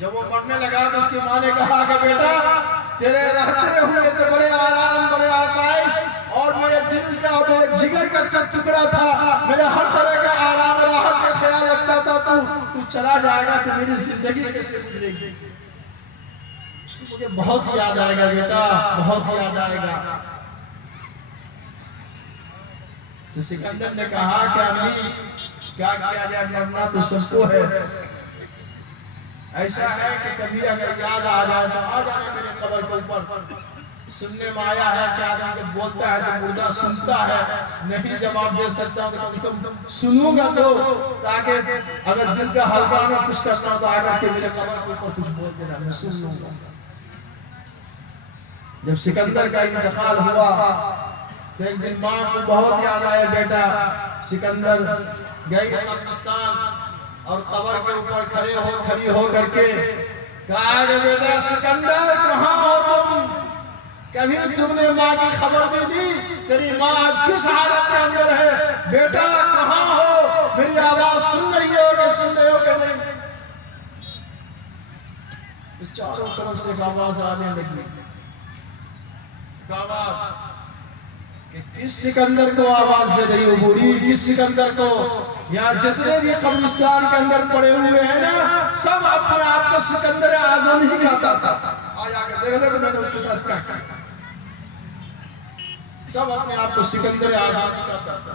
جب وہ مرنے لگا تو اس کی ماں نے کہا کہ بیٹا تیرے رہتے ہوئے تو بڑے آرام بڑے آسائش اور میرے دل کا اور میرے جگر کا ٹکڑا تھا، میرے ہر طرح کا آرام اور راحت کا خیال رکھتا تھا، تو چلا جائے گا تو میری زندگی کیسے گزرے گی؟ مجھے بہت یاد آئے گا بیٹا، بہت یاد آئے گا۔ تو سکندر نے کہا کہ امی کیا کیا جائے، مرنا تو سب کو ہے، ایسا ہے کہ کبھی اگر یاد آ جائے تو آ جانے میرے قبر کے اوپر۔ سننے میں آیا ہے کہ آدمی جب بولتا ہے تو مردہ سنتا ہے، نہیں جواب دے سکتا تو کم سنوں گا تو تاکہ اگر دل کا ہلکا میں کچھ کرنا ہو تو آگا کہ میرے قبر کے اوپر کچھ بول دینا، میں سن لوں گا۔ جب سکندر کا انتقال ہوا تو ایک دن ماں کو بہت یاد آیا، بیٹا سکندر گئی قبرستان اور قبر کے اوپر کھڑی ہو کر کے کہا کہ بیٹا سکندر کہاں ہو تم؟ کبھی تم نے ماں کی خبر بھی دی؟ تیری ماں آج کس حالت کے اندر ہے؟ بیٹا کہاں ہو؟ میری آواز سن رہی ہو کہ نہیں؟ تو چاروں طرف سے آواز آنے لگی، کہ کس سکندر کو آواز دے رہی ہو بوڑھی؟ کس سکندر کو؟ یا جتنے بھی قبرستان کے اندر پڑے ہوئے ہیں نا، سب اپنے آپ کو سکندر اعظم ہی کہتا تھا۔ آیا کہ دیکھ لے کہ میں نے اس کے ساتھ کیا کہا، سب اپنے آپ کو سکندر اعظم ہی کہتا تھا۔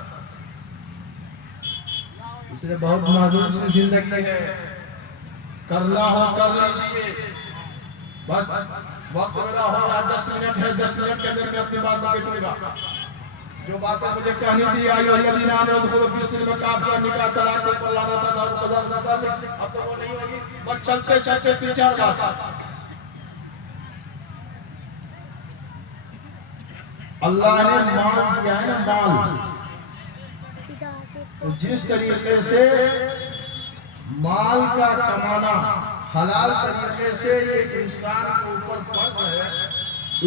اس نے بہت محدود سی زندگی ہے، کرنا ہو کر لیجئے، بس وقت ملا ہو رہا 10 منٹ ہے، 10 منٹ کے اندر میں اپنی بات نہ بیٹھوں گا۔ جو باتیں مجھے کہنی تھی آئیو الذین آمنوا ادخلوا فی السلم کافہ، نکاح طلاق کو پر لانا تھا اور قضا متعلق، اب تو وہ نہیں ہوگی، بس چلتے 3-4 بات۔ اللہ نے مال دیا ہے نا، مال، تو جس طریقے سے مال کا کمانا حلال طریقے سے ایک انسان کے اوپر فرض ہے،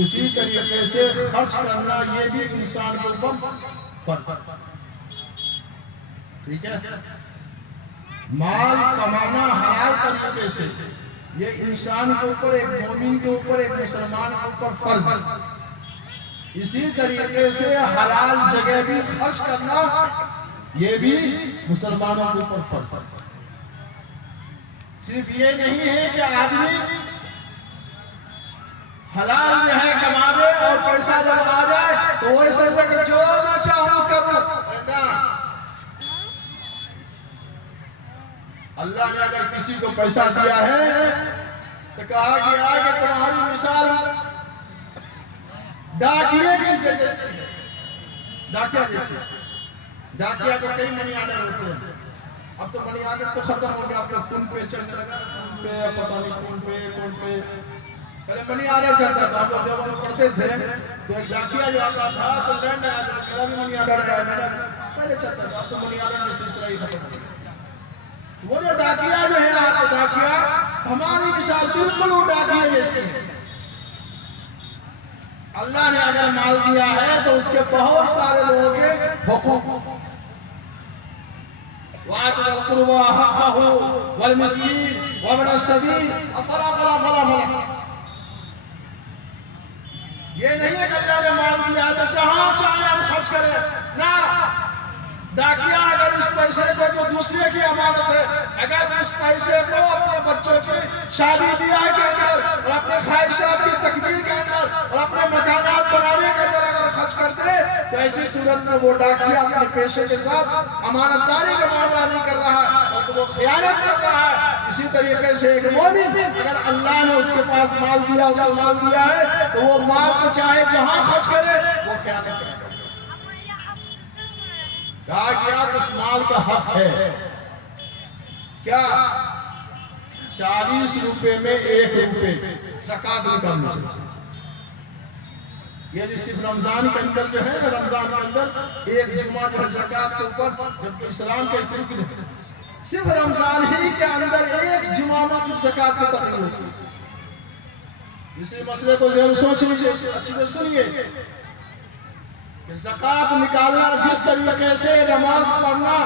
اسی طریقے سے خرچ کرنا یہ بھی انسان کے اوپر فرض ہے۔ ٹھیک ہے، مال کمانا حلال طریقے سے یہ انسان کے اوپر، ایک مومن کے اوپر، ایک مسلمان کے اوپر فرض ہے۔ اسی طریقے سے حلال جگہ بھی خرچ کرنا یہ بھی مسلمانوں کے اوپر فرض ہے۔ صرف یہ نہیں ہے کہ آدمی حلال جو ہے کماوے اور پیسہ جب آ جائے تو وہ سمجھے کہ جو میں چاہوں کروں۔ اللہ نے اگر کسی کو پیسہ دیا ہے تو کہا گیا کہ تمہاری مثال ڈاکیے کی جیسی ہے، ڈاکیا جیسی ہے۔ ڈاکیا کو کئی منی آرڈر ہوتے ہیں، اب تو منی آرڈر تو ختم ہو گیا، آپ کا فون پے چلنے لگا، فون پے پتہ نہیں کون پے پہلے منی آرڈر چلتا تھا، ہم لوگ جب ہم پڑھتے تھے تو ایک ڈاکیا جو آتا تھا تو لینڈ آتا تھا، میرا بھی منی آرڈر ہے، میرا پہلے چلتا تھا، اب تو منی آرڈر میں سلسلہ ہی ختم ہو گیا۔ وہ جو ڈاکیا جو ہے، آپ ڈاکیا ہماری مثال بالکل وہ ڈاکیا جیسے ہے۔ اللہ نے اگر مال دیا ہے تو اس کے بہت سارے لوگوں کے حقوق، وَآتِ ذِي الْقُرْبَىٰ حَقَّهُ وَالْمِسْكِينَ وَابْنَ السَّبِيلِ فَلَا یہ نہیں ہے کہ اللہ نے مال دیا تو جہاں چاہے ہم خرچ کریں، نہ۔ ڈاکیا اگر اس پیسے کو جو دوسرے کی امانت ہے، اگر اس پیسے کو اپنے بچوں کی شادی بیاہ کے اندر اور اپنے خواہشات کی تکمیل کے اندر اور اپنے مکانات بنانے کے اندر اگر خرچ کرتے تو ایسی صورت میں وہ ڈاکیا اپنے پیشے کے ساتھ امانت داری کا معاملہ نہیں کر رہا ہے بلکہ وہ خیانت کر رہا ہے۔ اسی طریقے سے ایک مومن اگر اللہ نے اس کے پاس مال دیا، اس کو مال دیا ہے تو وہ مال کو چاہے جہاں خرچ کرے وہ خیانت کرے۔ کہا گیا اس مال کا حق ہے کیا؟ 40 روپے میں 1 روپے زکوٰۃ نکالنا چاہیے۔ یہ جو صرف رمضان کے اندر جو ہے نا، رمضان کے اندر ایک جمعہ جو ہے زکوٰۃ کے اوپر، جب اسلام کے رکن ہے، صرف رمضان ہی کے اندر ایک جمعہ میں صرف زکوٰۃ کی تقریر ہوتی ہے۔ اسی مسئلے کو ذہن سوچ لیجیے، اچھی سے سنیے کہ زکوٰۃ نکالنا جس طریقے سے نماز پڑھنا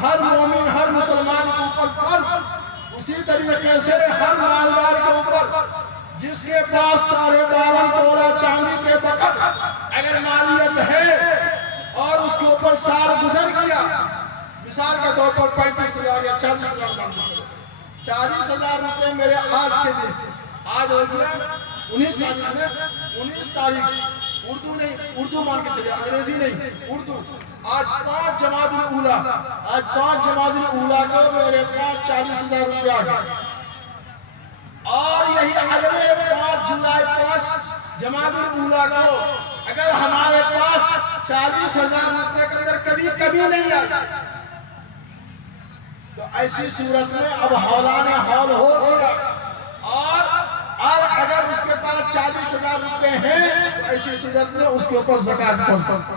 ہر مومن ہر مسلمان کے اوپر فرض، اسی طریقے سے ہر مالدار جس کے پاس 52.5 تولہ چاندی کے وقت اگر مالیت ہے اور اس کے اوپر سال گزر گیا، مثال کے طور پر 35,000 یا 40,000 مان کے چلو، 40,000 روپے میرے آج کے دن، آج ہو گیا 19 تاریخ میں، 19 تاریخ اردو نہیں، اردو مان کے چلے، انگریزی نہیں، اردو، آج 5 جمادی الاولیٰ، آج 5 جمادی الاولیٰ کو میرے پاس 40,000 روپے آ گئے، اور یہی اگلے 5 جولائی 5 جمادی الاولیٰ کو اگر ہمارے پاس 40,000 روپے کے اندر کبھی نہیں آئے، تو ایسی صورت میں اب حولان حول ہو گیا، اور اگر اس کے پاس 40,000 روپے ہیں تو ایسی صورت میں اس کے اوپر زکاة فرض،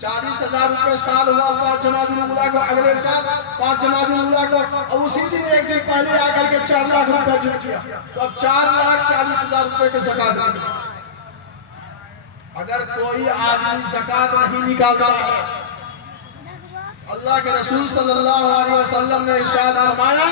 40,000 روپے سال ہوا 5 جمادی الاولیٰ کو، اگلے سال 5 جمادی الاولیٰ کو، اور اسی دن ایک دن پہلے آ کر کے 4 لاکھ روپے جمع کیا، تو اب 4,40,000 روپے کے زکاة نکلے۔ اگر کوئی آدمی زکاة نہیں نکالتا ہے، اللہ کے رسول صلی اللہ علیہ وسلم نے ارشاد فرمایا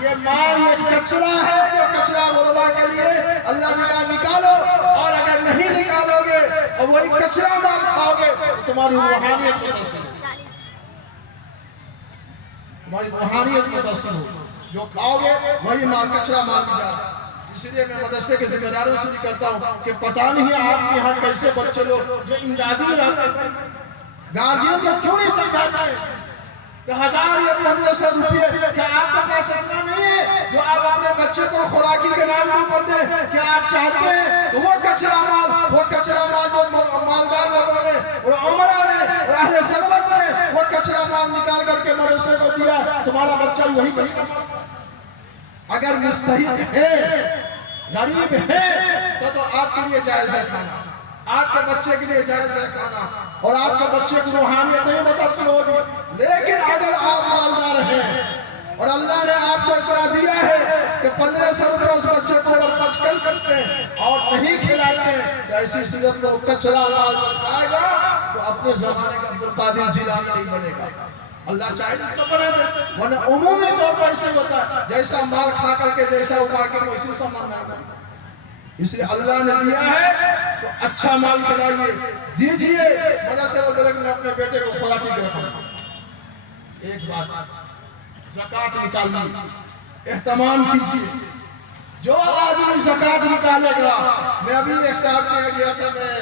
یہ مال یہ کچرا ہے، جو کچرا غربا کے لیے اللہ نے کہا نکالو، اور اگر نہیں نکالو گے اور وہی کچرا مال کھاؤ گے تو تمہاری روحانیت متاثر ہو، تمہاری روحانیت متاثر ہو، جو کھاؤ گے وہی مال کچرا مال کی جا رہا ہے۔ اس لیے میں مدرسے کے ذمہ داروں سے بھی کہتا ہوں کہ پتہ نہیں آپ کے یہاں کیسے بچے لوگ جو امدادی رہتے ہیں، گارجین کو کیوں نہیں سمجھاتے ہیں کہ 1000 یا 1500 روپے کیا آپ کے پاس اتنا نہیں ہے جو آپ اپنے بچے کو خوراکی کے نام پر دیں؟ کہ آپ چاہتے ہیں کہ وہ کچرا مال جو مالدار لوگوں نے اور عمرہ نے اور اہل ثروت نے وہ کچرا مال نکال کر کے مدرسے کو دیا، تمہارا بچہ وہی کچرا مال اگر مستحق ہے، غریب ہے تو آپ کے لیے جائز ہے کھانا، آپ کے بچے کے لیے جائز ہے کھانا، اور آپ کے بچے کی روحانیت نہیں متاثر ہوگی۔ لیکن اگر آپ مالدار ہیں اور اللہ نے آپ کو اتنا دیا ہے کہ 1500 روپے اس بچے کو خرچ کر سکتے ہیں اور نہیں کھلاتے ہیں، تو ایسی صورت میں وہ کچرا مال کھائے گا تو اپنے زمانے کا عبدالقادر جیلانی نہیں بنے گا۔ اللہ چاہے اس کو بنا دے، ورنہ عمومی طور پر ایسے ہوتا ہے جیسا مال کھا کر کے جیسا اگا کے وہ اسی سے ماننا ہے۔ اس لیے اللہ نے دیا ہے تو اچھا مال کھلائیے، دیجئے۔ مدرسے وہ درک میں اپنے بیٹے کو خوراکی کے رکھا۔ ایک بات، زکاة نکالیے، اہتمام کیجئے۔ جو آدمی زکاة نکالے گا، میں ابھی ایک صاحب کہہ گیا تھا، میں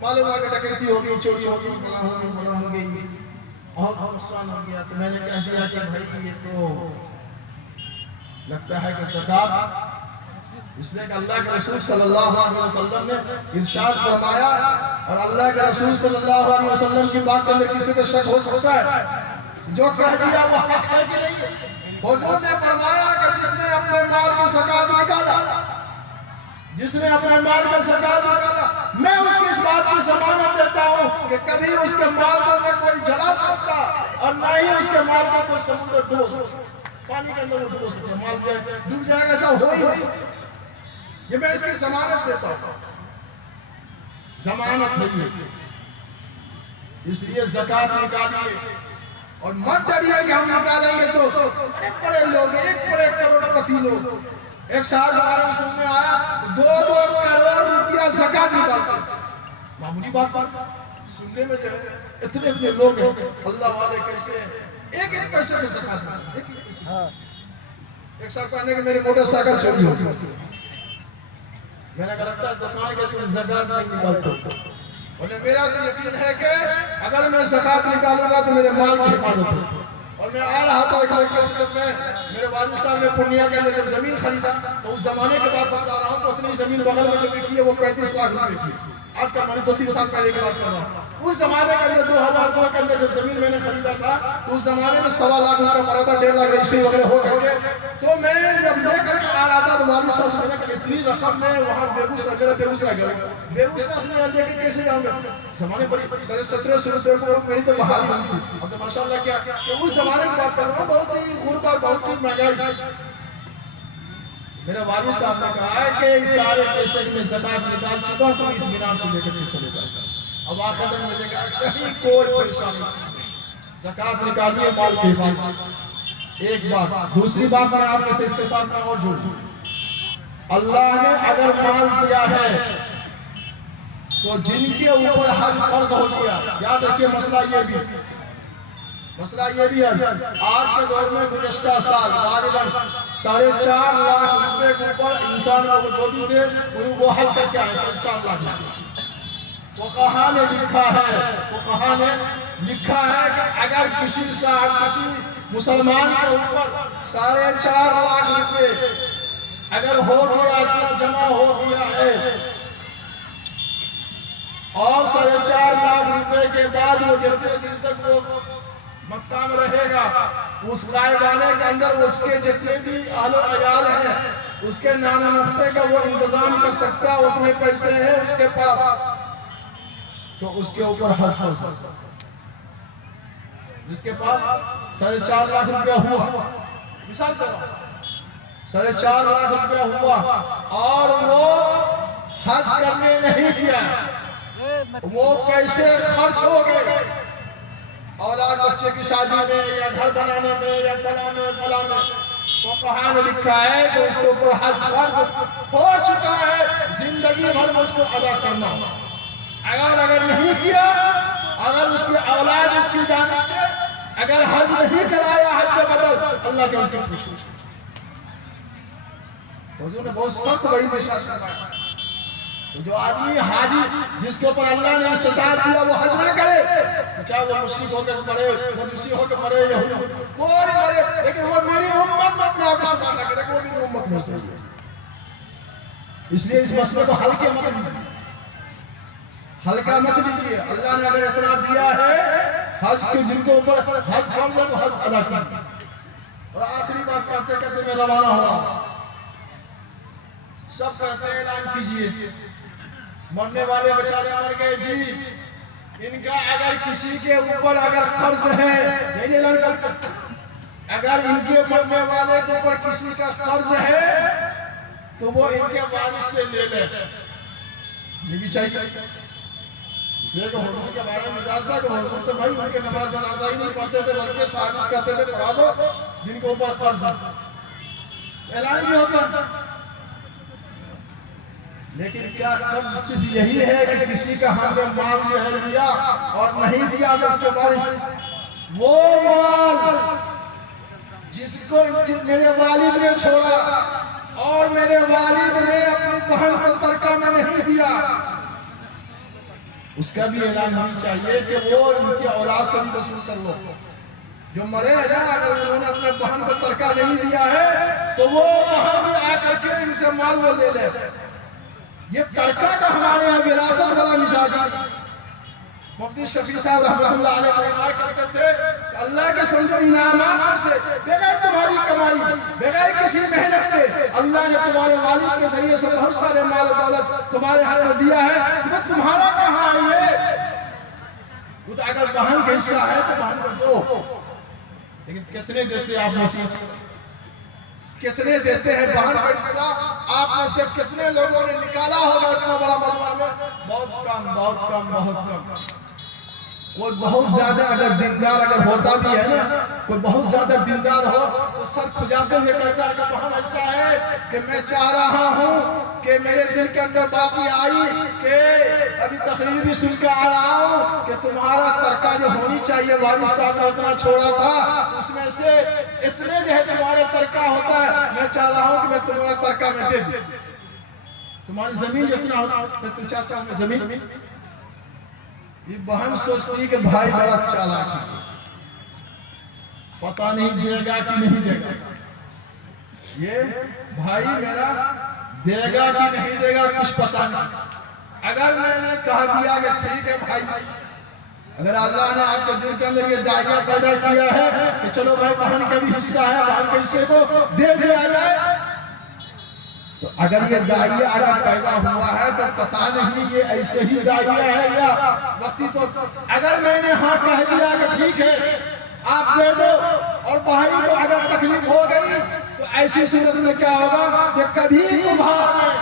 معلوم ہے کہ ڈکیتی ہوگی، چوری ہوگی، فلاں ہوگی، بہت نقصان ہو گیا، تو میں نے کہہ دیا کہ بھائی یہ تو لگتا ہے کہ زکاة، اس لیے کہ اللہ کے رسول صلی اللہ علیہ وسلم نے ارشاد فرمایا، اور اللہ کے رسول صلی اللہ علیہ وسلم کی بات کے اندر کسی کو شک ہو سکتا ہے؟ جو کہہ دیا وہ حق ہے کہ نہیں؟ حضور نے فرمایا کہ جس نے اپنے مال کو زکاة نکالا، جس نے اپنے مال کا زکاة نکالا، میں اس کی اس بات کی ضمانت دیتا ہوں کہ کبھی اس کے مال کو نہ کوئی جلا سکتا اور نہ ہی اس کے مال کو کوئی سمندر ڈبو سکتا، پانی کے اندر وہ ڈبو سکتا، مال جو ہے ڈوب جائے گا، ایسا ہو ہی نہیں سکتا۔ یہ میں اس کی ضمانت دیتا ہوں، ضمانت نہیں ہے۔ اس لیے زکاة نکالیے، اور مت ڈریے کہ ہم نکالیں گے تو بڑے بڑے لوگ، 1 کروڑ پتی لوگ، ایک صاحب ہمارے سننے آیا 2 کروڑ روپیہ زکاة نکالتے، معمولی بات سننے میں جو ہے اتنے لوگ ہیں، اللہ والے کیسے ہیں، ایک پیسے کے زکاة نکالتے۔ ایک صاحب کہنے کہ میرے موٹر سائیکل چوری ہو گئی، میں نے کہا لگتا ہے دکان کے تم زکاة نہیں نکالتے، اور میرا تو یقین ہے کہ اگر میں زکاة نکالوں گا تو میرے مال کی حفاظت ہوگی۔ اور میں آ رہا تھا ایک موقع سے، جب میں میرے والد صاحب نے پورنیہ کے اندر جب زمین خریدا تو اس زمانے کے بعد بتا رہا ہوں تو اتنی زمین بغل میں جو بکی ہے وہ 35 لاکھ روپے کی، آج کا میں نے 2-3 سال پہلے کی بات کر رہا ہوں۔ اس زمانے کے اندر 2002 کے اندر جب زمین میں نے خریدا تھا تو اس زمانے میں 1.25 لاکھ روپے پڑا تھا، 1.5 لاکھ رجسٹری وغیرہ ہو کر کے، تو میں جب لے کر کے آ رہا تھا تو والد صاحب سے کہ اتنی رقم میں وہاں بیگوسرائے سے لے کے کیسے جاؤں گا؟ زمانے پر 1700 روپے کو میری تو بحالی ہوئی تھی۔ اب تو ماشاءاللہ کیا کہ اس زمانے کی بات کر رہا ہوں، بہت ہی غربت، بہت ہی مہنگائی۔ میرے والد صاحب نے کہا ہے کہ اس سارے پیسے میں زکاة نکال چکا تو اطمینان سے لے کر کے چلے جائے گا۔ اب آخر میں نے کہا کہیں کوئی پریشانی نہیں، زکاة نکالیے، مال کی حفاظت۔ ایک بات، دوسری بات میں آپ سے اس کے ساتھ میں اور جوڑ دوں، اللہ نے اگر مال دیا ہے تو جن کے اوپر حج فرض ہو گیا، یاد رکھیے مسئلہ یہ بھی ہے، آج کے دور میں گزشتہ سال غالباً 4.5 لاکھ روپے کے اوپر انسان کو جو بھی دے وہ حج کر کے آئے 4.5 لاکھ روپے۔ فقہاء نے لکھا ہے کہ اگر کسی مسلمان کے اوپر 4.5 لاکھ روپے اگر ہو گیا، اتنا جمع ہو گیا ہے، اور 4.5 لاکھ روپے کے بعد وہ جتنے دن تک وہ مکہ میں رہے گا، اس غائبانے کے اندر اس کے جتنے بھی اہل و عیال ہیں اس کے نان و نفقے کا وہ انتظام کر سکتا ہے، اتنے پیسے ہیں اس کے پاس، تو اس کے اوپر حج فرض ہے۔ جس کے پاس 4.5 لاکھ روپیہ ہوا، مثال کر رہا ہوں، 4.5 لاکھ روپیہ ہوا اور وہ حج کرنے نہیں کیا، وہ پیسے خرچ ہو گئے اولاد بچے کی شادی میں یا گھر بنانے میں یا فلاں میں، فقہاء نے لکھا ہے کہ اس کے اوپر حج فرض ہو چکا ہے، زندگی بھر میں اس کو ادا کرنا ہو۔ اگر نہیں کیا، اگر اس کی اولاد اس کی جانب سے اگر حج نہیں کرایا، حج کے بدل اللہ کے اس کے پوچھو۔ حضور نے بہت سخت وعید ارشاد فرمایا، جو آدمی حاجی جس کے اوپر اللہ نے استطاعت دیا وہ حج نہ کرے، چاہے وہ مشرک ہو کے مرے، مجوسی ہو کے مرے، یہودی کوئی مرے، لیکن وہ میری امت میں اپنے آگے شمار نہ کرے کہ وہ میری امت میں سے۔ اس لیے اس مسئلے کو ہلکے مت لیجیے، ہلکا مت لیجیے۔ اللہ نے اگر اتنا دیا ہے حج کے جن کے اوپر حج فرض ہے تو حج ادا کیجیے۔ اور آخری بات کرتے کہتے میں روانہ ہو رہا ہوں، سب کہتے ہیں اعلان کیجیے، مرنے والے بچارے مر گئے جی، ان کا اگر کسی کے اوپر اگر قرض ہے، نہیں اعلان کرتے، اگر ان کے مرنے والے کے اوپر کسی کا قرض ہے تو وہ ان کے وارث سے لے لے، یہ بھی چاہیے۔ اس لیے کہ حضور کے بارے میں مزاج تھا کہ حضور تو بھائی ان کے نماز جنازہ ہی نہیں پڑھتے تھے، بلکہ صاحب کہتے تھے پڑھا دو جن کے اوپر قرض ہے، اعلان بھی ہوتا۔ لیکن کیا قرض صرف یہی ہے کہ کسی کا ہم نے مال جو ہے لیا اور نہیں دیا تو اس کے وارث؟ وہ مال جس کو میرے والد نے چھوڑا اور میرے والد نے اپنی بہن کو ترکہ میں نہیں دیا، اس کا بھی اعلان ہونی چاہیے کہ وہ ان کے اولاد سے بھی وصول کر لو۔ جو مرے ہیں اگر انہوں نے اپنے بہن کو ترکہ نہیں دیا ہے تو وہ وہاں بھی آ کر کے ان سے مال وہ لے لے۔ یہ ترکہ کا ہمارے یہاں وراثت والا مزاج ہے۔ مفتی شفیع صاحب رحمۃ اللہ علیہ فرمایا کرتے تھے کہ اللہ کے سمجھو انعامات میں سے بغیر تمہاری کمائی، بغیر کسی محنت کے اللہ نے تمہارے والد کے ذریعے سے بہت سارے مال و دولت تمہارے ہاتھ میں دیا ہے، کہ تمہارا کہاں ہے یہ؟ وہ تو اگر بہن کا حصہ ہے تو بہن کو دو، لیکن کتنے دیتے آپ میں سے؟ کتنے دیتے ہیں بہن کا حصہ؟ آپ میں سے کتنے لوگوں نے نکالا ہوگا اتنا بڑا مجمع میں؟ بہت کم، بہت کم، بہت کم۔ کوئی بہت زیادہ اگر دیندار اگر ہوتا بھی ہے نا، کوئی بہت زیادہ دیندار ہو تو سر کھجاتے ہوئے کہتا ہے کہ بہن ایسا ہے کہ میں چاہ رہا ہوں کہ میرے دل کے اندر بات یہ آئی کہ ابھی تقریر بھی سن کے آ رہا ہوں کہ تمہارا ترکہ جو ہونی چاہیے والد صاحب نے اتنا چھوڑا تھا، اس میں سے اتنے جو ہے تمہارا ترکہ ہوتا ہے، میں چاہ رہا ہوں کہ میں تمہارا ترکہ میں دے دوں۔ تمہاری زمین جو اتنا ہوتا ہے میں تم چاہتا ہوں میں زمین۔ یہ بہن سوچتی ہے کہ بھائی بڑا چالاک ہے، پتہ نہیں دے گا کہ نہیں دے گا، یہ بھائی میرا دے گا کہ نہیں دے گا کچھ پتہ نہیں۔ اگر میں نے کہا دیا کہ ٹھیک ہے بھائی، اگر اللہ نے آپ کے دل کے اندر یہ دائیہ پیدا کیا ہے کہ چلو بھائی بہن کا بھی حصہ ہے، بہن کے حصے کو دے دیا جائے، تو اگر یہ دائیہ اگر پیدا ہوا ہے تو پتہ نہیں یہ ایسے ہی دائیہ ہے یا وقتی تو اگر میں نے ہاں کہہ دیا کہ ٹھیک ہے آپ دے دو اور بھائی کو اگر تکلیف ہو گئی تو ایسی صورت میں کیا ہوگا کہ کبھی کبھار میں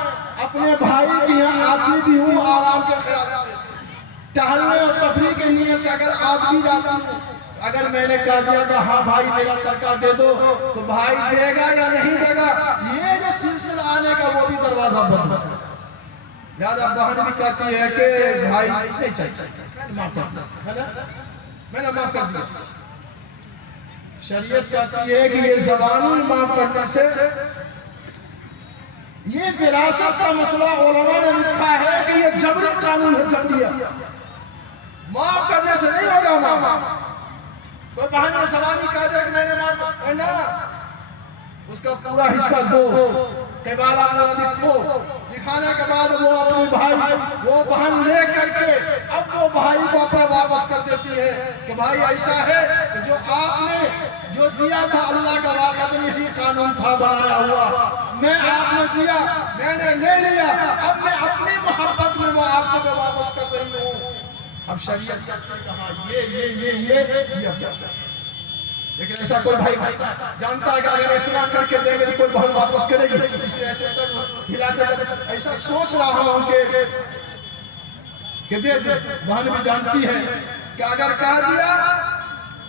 اپنے بھائی کی یہاں آتی بھی ہوں آرام کے خیال سے ٹہلنے اور تفریح کے نیت سے اگر آتی جاتی ہوں اگر میں نے کہا دیا کہ ہاں بھائی میرا ترکہ دے دو تو بھائی دے گا یا نہیں دے گا، یہ جو سلسلہ آنے کا وہ بھی دروازہ بند ہے۔ لہذا بہن بھی کہتی ہے کہ بھائی نہیں چاہیے، میں نے معاف کر دیا۔ شریعت کہتی ہے کہ یہ زبانی معاف کرنے سے، یہ وراثت کا مسئلہ علماء نے لکھا ہے کہ یہ جبری قانون ہے، جبریہ، معاف کرنے سے نہیں ہوگا معاف۔ کوئی بہن یہ زبانی کہہ دے کہ میں نے معاف کرنا، اس کا پورا حصہ دو، قبالہ لکھو، لکھانے کے بعد وہ اپنی بھائی وہ بہن لے کر کے اب وہ بھائی کو اپنے واپس کر دیتی ہے کہ بھائی ایسا ہے کہ جو آپ نے جو دیا تھا اللہ کا واقعہ یہی قانون تھا بنایا ہوا، میں آپ نے دیا، میں نے لے لیا، اب میں اپنی محبت میں وہ آپ کو میں واپس کر رہی ہوں۔ اب شریعت کہتی ہے کہا یہ اب جاتا ہے، لیکن ایسا کوئی بھائی جانتا ہے کہ اگر اتنا کر کے دیں گے تو کوئی بہن واپس کرے گی، اس لیے ایسے ہلاتے ہیں، ایسا سوچ رہا ہوں کہ دے دے۔ بہن بھی جانتی ہے کہ اگر کہہ دیا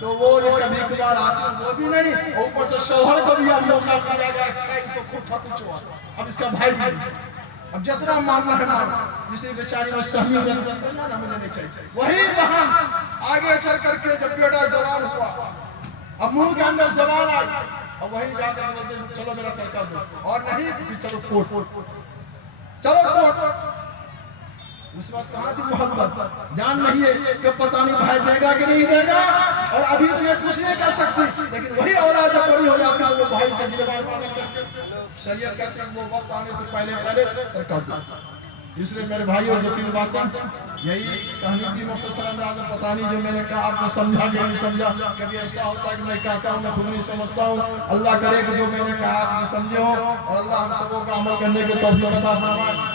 تو وہ جو کبھی کبھار آتا وہ بھی نہیں، اوپر سے شوہر کو بھی اب موقع ملے گا، اچھا اس کو خوب تھا کچھ ہوا، اب اس کا بھائی بھی اب جتنا ماننا ہے ماننا، جسے بیچاری وہ سہمی نہ مجھے نہیں چاہیے۔ وہی بہن آگے چل کر کے جب بیٹا جوان ہوا، اب منہ کے اندر سوال آئی، اب وہی جا کر بولتے ہیں چلو میرا ترکہ دو، اور نہیں پھر چلو کوٹ، چلو کوٹ۔ اس وقت کہاں تھی محبت؟ جان نہیں ہے کہ پتہ نہیں بھائی دے گا کہ نہیں دے گا، اور ابھی تمہیں کچھ نہیں کر سکتی، لیکن وہی اولاد جب بڑی ہو جاتی ہے وہ بھائی سے زبان پکڑ کر کے شریعت کہتے ہیں وہ وقت آنے سے پہلے ترکہ دو۔ اس لیے میرے بھائیوں جو تین باتیں یہی کہانی کی مختصر انداز میں، پتہ نہیں جو میں نے کہا آپ نے سمجھا کہ نہیں سمجھا، کبھی ایسا ہوتا ہے کہ میں کہتا ہوں میں خود نہیں سمجھتا ہوں، اللہ کرے کہ جو میں نے کہا آپ نے سمجھے ہوں، اور اللہ ہم سبوں کا عمل کرنے کے توفیق عطا فرمائے۔